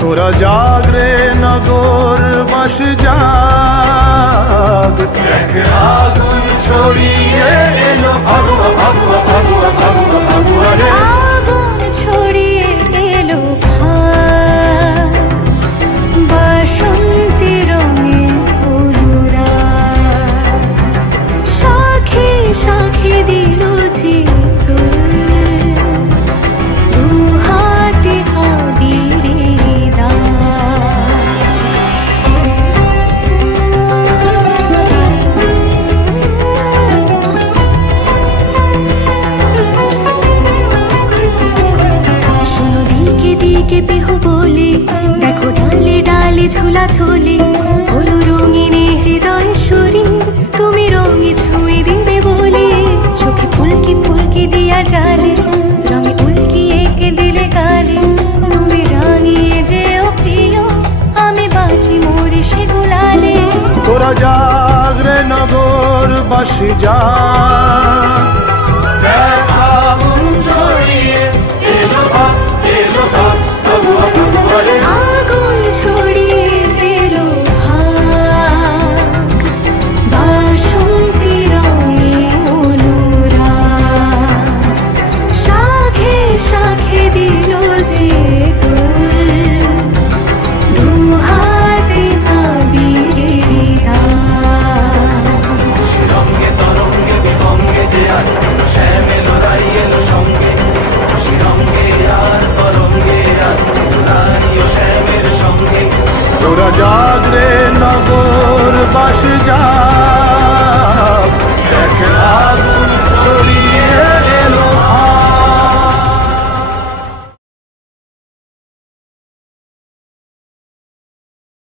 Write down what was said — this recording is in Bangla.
তোরা জাগ রে নগর বাস জাগ, দেখ আগুন ছড়িয়ে এলো ফাগুয়া ফাগুয়া ফাগুয়া ফাগুয়া ফাগুয়া রে। আগুন ছড়িয়ে এলো ফাগ, বাসন্তী রঙে অনুরাগ, শাখে শাখে দিল জিত, দু হাতে আবিরে বিহু বলে, দেখো ডালে ডালে ঝোলা ঝোলে, হলো রঙিনে হৃদয় শরীর, তুমি রঙে ছুঁয়ে দিবে বলে, চোখে ফুলকি ফুলকি দিয়া জালে, রঙে উল্কি এঁকে দিলে গালে, তুমি রাঙিয়ে যেও প্রিয়, আমি বাঁচি মরে সে গুলালে। তোরা জাগ রে নগর বাস জাগ, দেখ আগুন ছড়িয়ে এলো ফাগ, এলো ফাগ, ফাগুয়া ফাগুয়া রে। আগুন ছড়িয়ে এলো ফাগ, বাসন্তী রঙে অনুরাগ, শাখে শাখে দিল জিত, দু হাতে আবিরে দাগ। রঙে তরঙ্গে বিভঙ্গে যে আজ শ্যামে লড়াই এলো সঙ্গে, খুশি রঙে আর তরঙ্গে আজ লড়াই ও শ্যামের সঙ্গে। তোরা জাগ রে নগর বাস জাগ।